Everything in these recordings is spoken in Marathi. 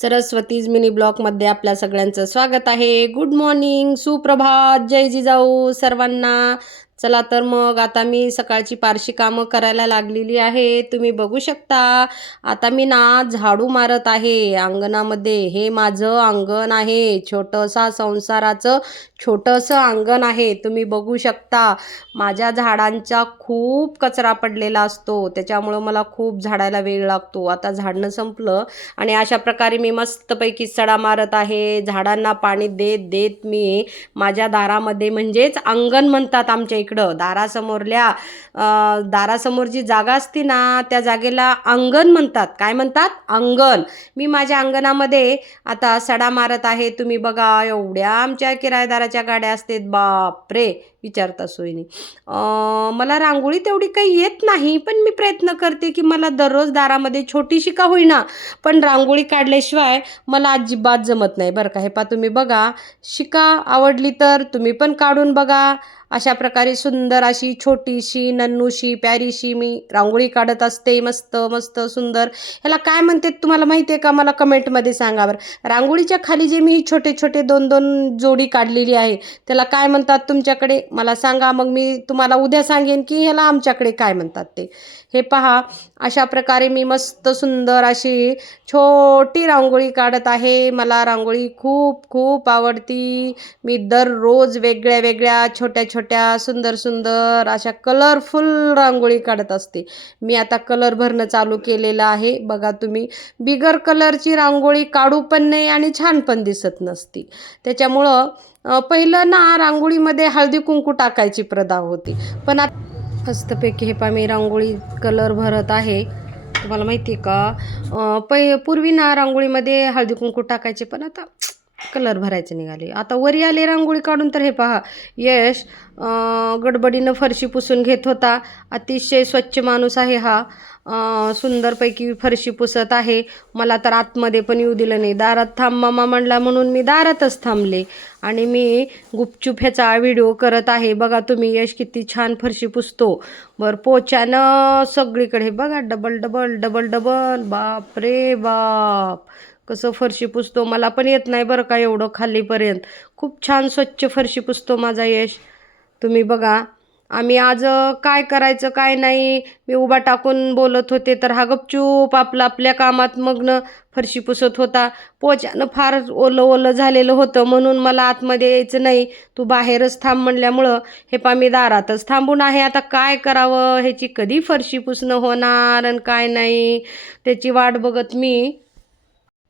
सरस्वतीज मिनी ब्लॉगमध्ये आपल्या सगळ्यांचं स्वागत आहे. गुड मॉर्निंग, सुप्रभात, जय जिजाऊ सर्वांना. चला तर मग आता मी सकाळची पारशी कामं करायला लागलेली आहे. तुम्ही बघू शकता आता मी ना झाडू मारत आहे अंगणामध्ये. हे माझं अंगण आहे, छोटंसं संसाराचं छोटंसं अंगण आहे. तुम्ही बघू शकता माझ्या झाडांचा खूप कचरा पडलेला असतो, त्याच्यामुळं मला खूप झाडायला वेळ लागतो. आता झाडणं संपलं आणि अशा प्रकारे मी मस्तपैकी सडा मारत आहे. झाडांना पाणी देत देत मी माझ्या दारामध्ये, म्हणजेच अंगण म्हणतात आमच्या इकडं, दारासमोर जी जागा असते ना त्या जागेला अंगण म्हणतात. काय म्हणतात? अंगण. मी माझ्या अंगणामध्ये आता सडा मारत आहे. तुम्ही बघा, एवढ्या आमच्या किरायदाराच्या गाड्या असतात, बापरे, विचारता सोयनी. मला रांगोळी तेवढी काही येत नाही, पण मी प्रयत्न करते की मला दररोज दारामध्ये छोटीशी का होईना पण रांगोळी काढल्याशिवाय मला अजिबात जमत नाही बरं का. हे पा तुम्ही बघा, शिका, आवडली तर तुम्ही पण काढून बघा. अशा प्रकारे सुंदर अशी छोटीशी नन्नूशी प्यारीशी मी रांगोळी काढत असते. मस्त मस्त सुंदर. ह्याला काय म्हणते तुम्हाला माहिती आहे का? मला कमेंटमध्ये सांगा बरं. रांगोळीच्या खाली जे मी छोटे छोटे 2-2 जोडी काढलेली आहे त्याला काय म्हणतात तुमच्याकडे मला सांगा. मग मी तुम्हाला उद्या सांगेन की ह्याला आमच्याकडे काय म्हणतात ते. हे पहा, अशा प्रकारे मी मस्त सुंदर अशी छोटी रांगोळी काढत आहे. मला रांगोळी खूप खूप आवडती. मी दररोज वेगळ्या वेगळ्या छोट्या छोट्या सुंदर सुंदर अशा कलरफुल रांगोळी काढत असते. मी आता कलर भरणं चालू केलेलं आहे. बघा तुम्ही, बिगर कलरची रांगोळी काढू पण नाही आणि छान पण दिसत नसती. त्याच्यामुळं पहिलं ना रांगोळीमध्ये हळदी कुंकू टाकायची प्रथा होती, पण आता मस्तपैकी हे पा मी रांगोळी कलर भरत आहे. तुम्हाला माहिती आहे का, पूर्वी ना रांगोळीमध्ये हळदी कुंकू टाकायचे, पण आता कलर भरायचे निघाले. आता वरी आले रांगोळी काढून, तर हे पहा, यश गडबडीनं फरशी पुसून घेत होता. अतिशय स्वच्छ माणूस आहे हा. सुंदरपैकी फरशी पुसत आहे. मला तर आतमध्ये पण येऊ दिलं नाही. दारात थांब मामा म्हणला म्हणून मी दारातच थांबले आणि मी गुपचूप ह्याचा व्हिडिओ करत आहे. बघा तुम्ही, यश किती छान फरशी पुसतो. बरं, पोछानं सगळीकडे बघा, डबल डबल डबल डबल, बाप रे बाप, कसं फरशी पुसतो. मला पण येत नाही बरं का एवढं खालीपर्यंत. खूप छान स्वच्छ फरशी पुसतो माझा यश. तुम्ही बघा, आम्ही आज काय करायचं काय नाही, मी उभा टाकून बोलत होते, तर हा गपचूप आपलं आपल्या कामात मग्न फरशी पुसत होता. पोछानं फार ओलं ओलं झालेलं होतं म्हणून मला आतमध्ये यायचं नाही, तू बाहेरच थांब म्हणल्यामुळं हे पा मी दारातच थांबून आहे. आता काय करावं, ह्याची कधी फरशी पुसणं होणार आणि काय नाही त्याची वाट बघत मी.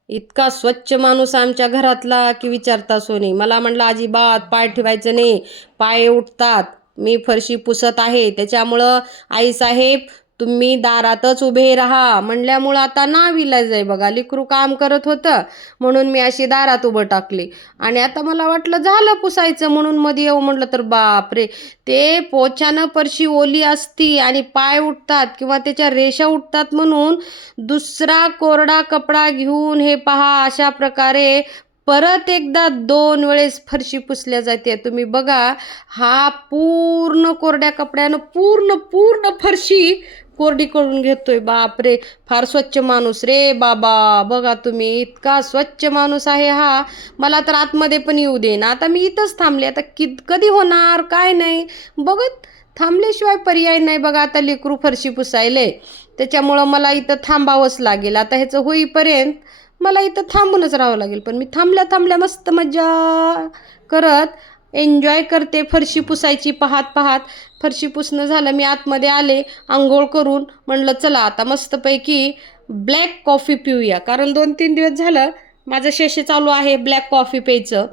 इतका स्वच्छ माणूस आमच्या घरातला की विचारता सोनी. मला म्हणलं अजिबात पाय ठेवायचं नाही, पाय उठतात. मी फरशी पुसत आहे, त्याच्यामुळं आईसाहेब तुम्ही दारातच उभे राहा म्हणल्यामुळं आता नाविलाज आहे बघा. लेकरू काम करत होतं म्हणून मी अशी दारात उभं टाकली आणि आता मला वाटलं झालं पुसायचं म्हणून मध्ये येऊ म्हटलं, तर बापरे, ते पोछानं फरशी ओली असती आणि पाय उठतात किंवा त्याच्या रेषा उठतात म्हणून दुसरा कोरडा कपडा घेऊन हे पहा अशा प्रकारे परत एकदा 2 वेळेस फरशी पुसल्या जाते. तुम्ही बघा, हा पूर्ण कोरड्या कपड्यानं पूर्ण पूर्ण फरशी कोरडी करून घेतोय. बापरे, फार स्वच्छ माणूस रे बाबा. बघा तुम्ही, इतका स्वच्छ माणूस आहे हा. मला तर आतमध्ये पण येऊ दे ना. आता मी इथंच थांबले. आता कधी होणार काय नाही बघत, थांबल्याशिवाय पर्याय नाही बघा. आता लेकरू फरशी पुसायले, त्याच्यामुळं मला इथं थांबावंच लागेल. आता ह्याचं होईपर्यंत मला इथं थांबूनच राहावं लागेल. पण मी थांबल्या थांबल्या मस्त मजा करत एन्जॉय करते फरशी पुसायची. पाहत पाहत फरशी पुसणं झालं, मी आतमध्ये आले आंघोळ करून. म्हणलं चला आता मस्तपैकी ब्लॅक कॉफी पिऊया, कारण 2-3 दिवस झालं माझं शेष चालू आहे ब्लॅक कॉफी प्यायचं.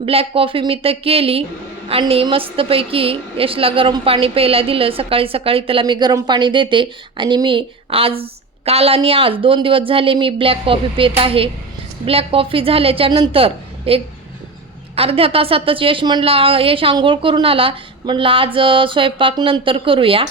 ब्लॅक कॉफी मी तर केली आणि मस्तपैकी यशला गरम पाणी प्यायला दिलं. सकाळी सकाळी त्याला मी गरम पाणी देते आणि मी काल आणि आज 2 दिवस झाले मी ब्लॅक कॉफी पित आहे. ब्लॅक कॉफी झाल्याच्या नंतर एक अर्ध्या तासातच यश आंघोळ करून आला. म्हणलं आज स्वयंपाक नंतर करूया.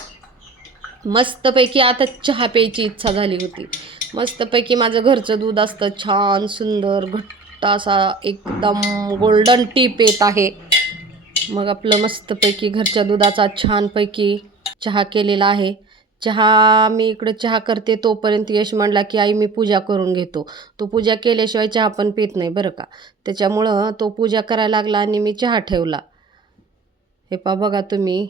मस्तपैकी आता चहा प्यायची इच्छा झाली होती. मस्तपैकी माझं घरचं दूध असतं, छान सुंदर घट्ट असा एकदम गोल्डन टी पेत आहे. मग आपलं मस्तपैकी घरच्या दुधाचा छानपैकी चहा केलेला आहे. चहा मी इकडं चहा करते तोपर्यंत यश म्हणला की आई मी पूजा करून घेतो. तो पूजा केल्याशिवाय चहा पण पित नाही बरं का. त्याच्यामुळं तो पूजा करायला लागला आणि मी चहा ठेवला. हे पहा बघा तुम्ही,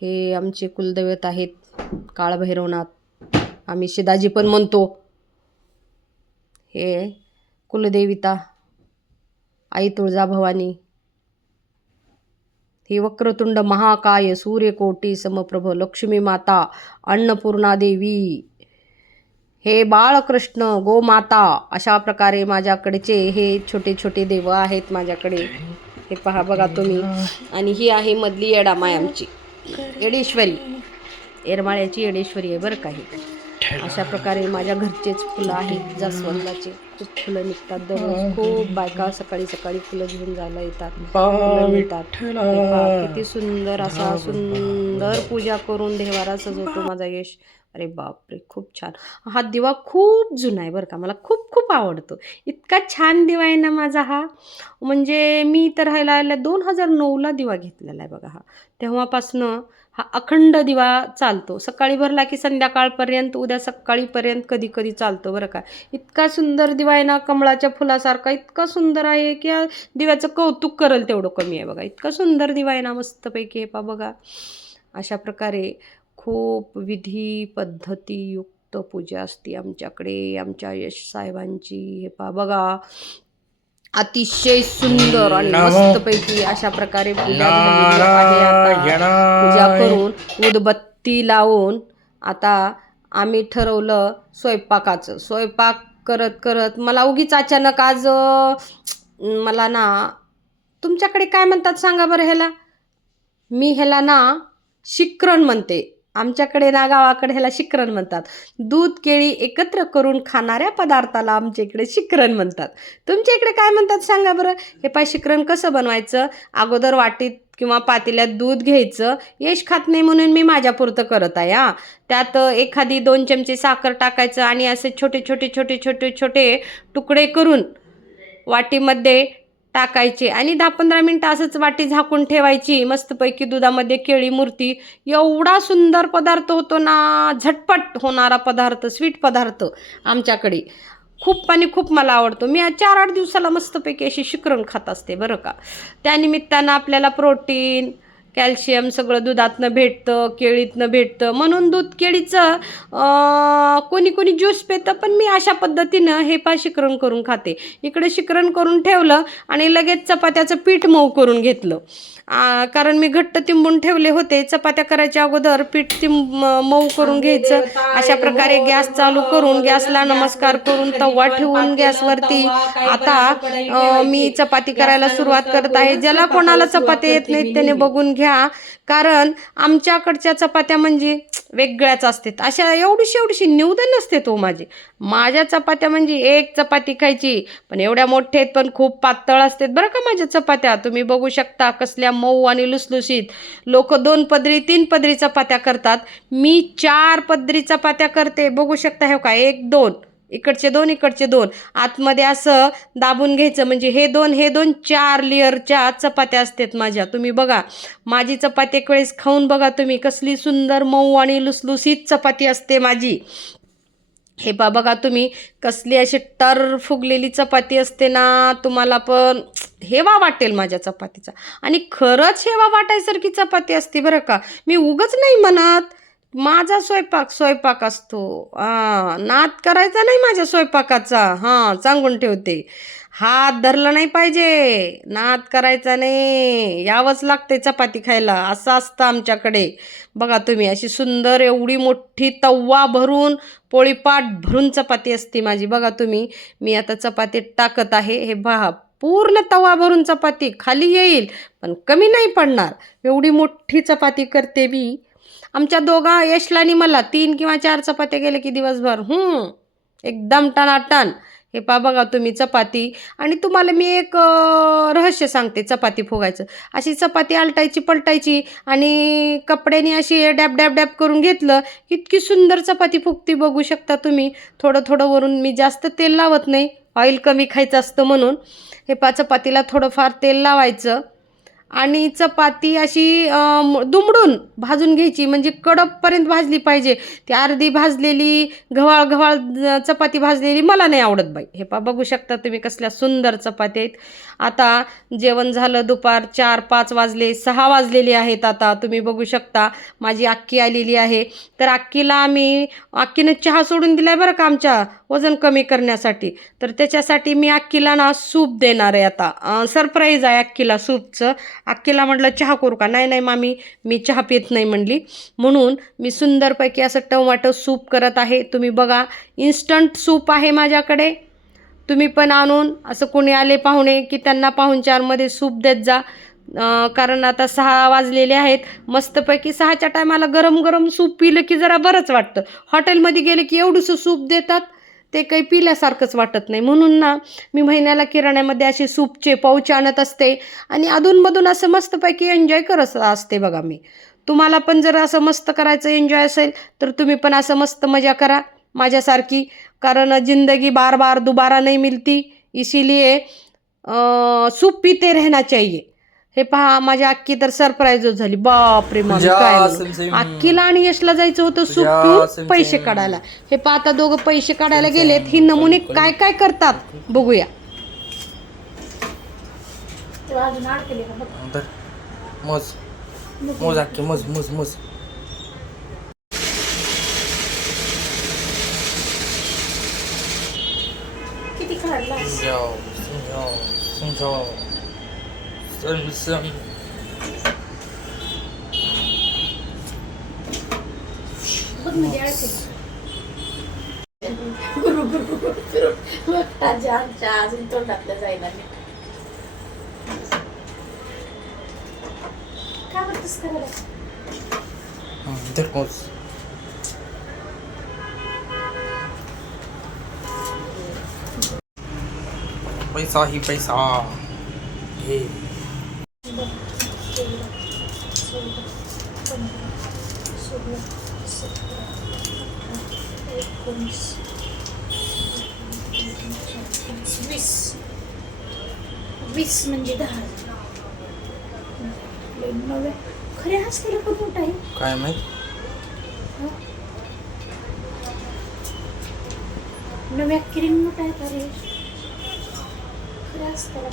हे आमचे कुलदैवत आहेत काळभैरवनाथ, आम्ही शिदाजी पण म्हणतो. हे कुलदेविता आई तुळजाभवानी, ही वक्रतुंड महाकाय सूर्यकोटी समप्रभ लक्ष्मी माता अन्नपूर्णा देवी, हे बाळकृष्ण गोमाता. अशा प्रकारे माझ्याकडचे हे छोटे छोटे देव आहेत माझ्याकडे. हे पहा बघा तुम्ही. आणि ही आहे मधली येडामाय आमची येडेश्वरी, येरमाळ्याची येडेश्वरी आहे बरं काही. अशा प्रकारे माझ्या घरचेच फुलं आहेत जास्वंदाचे. खूप फुलं निघतात दररोज. खूप बायका सकाळी सकाळी फुलं घेऊन जायला येतात, फुलं नेतात. हे पहा, किती सुंदर असा सुंदर पूजा करून देवारा सजवतो माझा यश. अरे बापरे, खूप छान. हा दिवा खूप जुना आहे बरं का, मला खूप खूप आवडतो. इतका छान दिवा आहे ना माझा हा. म्हणजे मी तर राहायला 2009ला दिवा घेतलेला आहे बघा हा. तेव्हापासनं हा अखंड दिवा चालतो. सकाळी भरला की संध्याकाळपर्यंत, उद्या सकाळीपर्यंत कधी कधी चालतो बरं का. इतका सुंदर दिवा आहे ना, कमळाच्या फुलासारखा इतका सुंदर आहे की दिव्याचं कौतुक करेल तेवढं कमी आहे बघा. इतका सुंदर दिवा आहे ना मस्तपैकी. हे पा बघा, अशा प्रकारे खूप विधी पद्धतीयुक्त पूजा असते आमच्याकडे आमच्या यश साहेबांची. हे पा बघा, अतिशय सुंदर आणि मस्तपैकी अशा प्रकारे पूजा झालेली आहे. आता पूजा करून उदबत्ती लावून आता आम्ही ठरवलं स्वयंपाकाचं. स्वयंपाक करत करत मला उगीच अचानक आज मला ना, तुमच्याकडे काय म्हणतात सांगा बरं ह्याला? मी ह्याला ना शिकरण म्हणते. आमच्याकडे ना गावाकडे ह्याला शिकरण म्हणतात. दूध केळी एकत्र करून खाणाऱ्या पदार्थाला आमच्या इकडे शिकरण म्हणतात. तुमच्या इकडे काय म्हणतात सांगा बरं? हे पाय, शिकरण कसं बनवायचं? अगोदर वाटीत किंवा पातेल्यात दूध घ्यायचं. यश खात नाही म्हणून मी माझ्यापुरतं करत आहे हा. त्यात एखादी 2 चमचे साखर टाकायचं आणि असे छोटे छोटे छोटे छोटे छोटे तुकडे करून वाटीमध्ये टाकायचे आणि 10-15 मिनटं असंच वाटी झाकून ठेवायची. मस्तपैकी दुधामध्ये केळी मुरती. एवढा सुंदर पदार्थ होतो ना, झटपट होणारा पदार्थ, स्वीट पदार्थ आमच्याकडे खूप आणि खूप मला आवडतो. मी 4-8 दिवसाला मस्तपैकी अशी शिकरण खात असते बरं का. त्यानिमित्तानं आपल्याला प्रोटीन, कॅल्शियम सगळं दुधातनं भेटतं, केळीतनं भेटतं. म्हणून दूध केळीचं कोणी कोणी ज्यूस पितं, पण मी अशा पद्धतीनं हे शिकरण करून खाते. इकडे शिकरण करून ठेवलं आणि लगेच चपात्याचं पीठ मऊ करून घेतलं. कारण मी घट्ट तिंबून ठेवले होते. चपात्या करायच्या अगोदर पीठ मऊ करून घ्यायचं. अशा प्रकारे गॅस चालू करून, गॅसला नमस्कार करून तवा ठेवून गॅसवरती आता मी चपाती करायला सुरुवात करत आहे. ज्याला कोणाला चपात्या येत नाहीत त्याने बघून घ्या, कारण आमच्याकडच्या चपात्या म्हणजे वेगळ्याच असतात. अशा एवढीशी निवडं नसते तो माझ्या चपात्या म्हणजे एक चपाती खायची, पण एवढ्या मोठ्या आहेत पण खूप पातळ असतात बरं का माझ्या चपात्या. तुम्ही बघू शकता कसल्या मऊ आणि लुसलुसीत. लोक 2 पदरी 3 पदरी चपात्या करतात, मी 4 पदरी चपात्या करते. बघू शकता हे का, 1 2 इकडचे 2 इकडचे 2 आतमध्ये असं दाबून घ्यायचं. म्हणजे हे 2 4 लेअरच्या चपात्या असतात माझ्या. तुम्ही बघा माझी चपाती एक वेळेस खाऊन बघा तुम्ही, कसली सुंदर मऊ आणि लुसलुसीत चपाती असते माझी. हे बघा तुम्ही, कसली अशी टर फुगलेली चपाती असते ना. तुम्हाला पण हेवा वाटेल माझ्या चपातीचा. आणि खरंच हेवा वाटायसारखी चपाती असते बरं का. मी उगच नाही म्हणत, माझा स्वयंपाक असतो. नाद करायचा नाही माझ्या स्वयंपाकाचा. सांगून ठेवते, हात धरला नाही पाहिजे, नाद करायचा नाही, यावंच लागते चपाती खायला. असं असतं आमच्याकडे. बघा तुम्ही, अशी सुंदर एवढी मोठी तवा भरून, पोळीपाट भरून चपाती असते माझी. बघा तुम्ही, मी आता चपाती टाकत आहे. हे पहा, पूर्ण तवा भरून चपाती खाली येईल पण कमी नाही पडणार, एवढी मोठी चपाती करते मी. आमच्या दोघा यशला आणि मला 3 किंवा 4 चपात्या गेल्या की दिवसभर एकदम टनाटन. हे पहा बघा तुम्ही चपाती. आणि तुम्हाला मी एक रहस्य सांगते चपाती फुगायचं. अशी चपाती आलटायची पलटायची आणि कपड्याने अशी डॅब डॅब डॅब करून घेतलं, इतकी सुंदर चपाती फुगती. बघू शकता तुम्ही. थोडं थोडं वरून, मी जास्त तेल लावत नाही, ऑइल कमी खायचं असतं म्हणून. हे पहा, चपातीला थोडंफार तेल लावायचं आणि चपाती अशी दुमडून भाजून घ्यायची, म्हणजे कडकपर्यंत भाजली पाहिजे. ती अर्धी भाजलेली गव्हाळ गव्हाळ चपाती भाजलेली मला नाही आवडत बाई. हे बघू शकता तुम्ही कसल्या सुंदर चपात्या आहेत. आता जेवण झालं, दुपार 4-5 वाजले, 6 वाजलेले आहेत. आता तुम्ही बघू शकता माझी अक्की आलेली आहे. तर अक्कीनं चहा सोडून दिलाय बरं का आमच्या वजन कमी करण्यासाठी. तर त्याच्यासाठी मी अक्कीला ना सूप देणार आहे. आता सरप्राईज आहे अक्कीला सूपचं. अक्कीला म्हटलं चहा करू का? नाही नाही मामी, मी चहा पित नाही म्हणली. म्हणून मी सुंदरपैकी असं टोमॅटो सूप करत आहे. तुम्ही बघा, इन्स्टंट सूप आहे माझ्याकडे. तुम्ही पण आणून असं कोणी आले पाहुणे की त्यांना पाहुणचारमध्ये सूप देत जा. कारण आता 6 वाजलेले आहेत. मस्तपैकी 6च्या टायमाला गरम गरम सूप पिलं की जरा बरंच वाटतं. हॉटेलमध्ये गेले की एवढंसं सूप देतात, ते काही पिल्यासारखंच वाटत नाही. म्हणून ना मी महिन्याला किराण्यामध्ये असे सूपचे पाऊच आणत असते आणि अधूनमधून असं मस्तपैकी एन्जॉय करत असते बघा मी. तुम्हाला पण जर असं मस्त करायचं एन्जॉय असेल तर तुम्ही पण असं मस्त मजा करा माझ्यासारखी. कारण जिंदगी बार बार दोबारा नहीं मिलती, इसीलिए सूप पीते रहना चाहिए. हे पहा, माझी अक्की तर सरप्राईजच झाली. बाप रे मामी, काय म्हणू. अक्कीला आणि यशला जायचं होतं सूप पिऊन पैसे काढायला. हे पहा, आता दोघं पैसे काढायला गेलेत. ही नमुने काय काय करतात बघूया. मोज मोज अक्की, मोज मोज मोज. किती काढलास? बघ म्हणजे अडकली. गुरु गुरु गुरु फिरून आमच्या अजून तोंडातलं जायला नाही. काय करतोस करायला? पैसा ही पैसा हे. 20 म्हणजे 10,000. खरे हसतेला पण मोठा आहे. काय माहित. नव्या क्रीम मोठा आहे का रे? खरे हसतेला